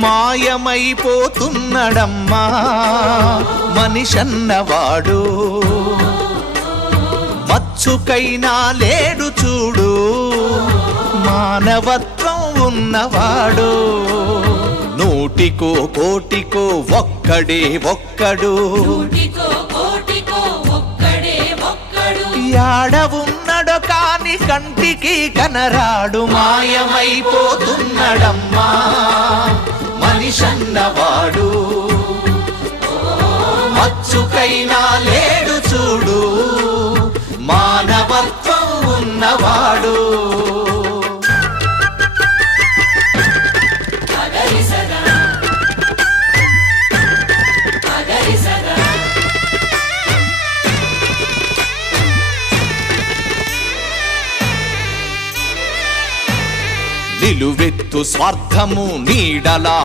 మాయమైపోతున్నడమ్మా. మనిషన్నవాడు. మచ్చుకైనా లేడు చూడు. మానవత్వం ఉన్నవాడు. నూటికో కోటికో ఒక్కడే ఒక్కడు. ఉన్నడో కాని కంటికి కనరాడు. మాయమైపోతున్నడమ్మా. మనిషన్నవాడు మచ్చుకైనా లేడు చూడు మానవత్వం ఉన్నవాడు. నిలువెత్తు స్వార్థము నీడలా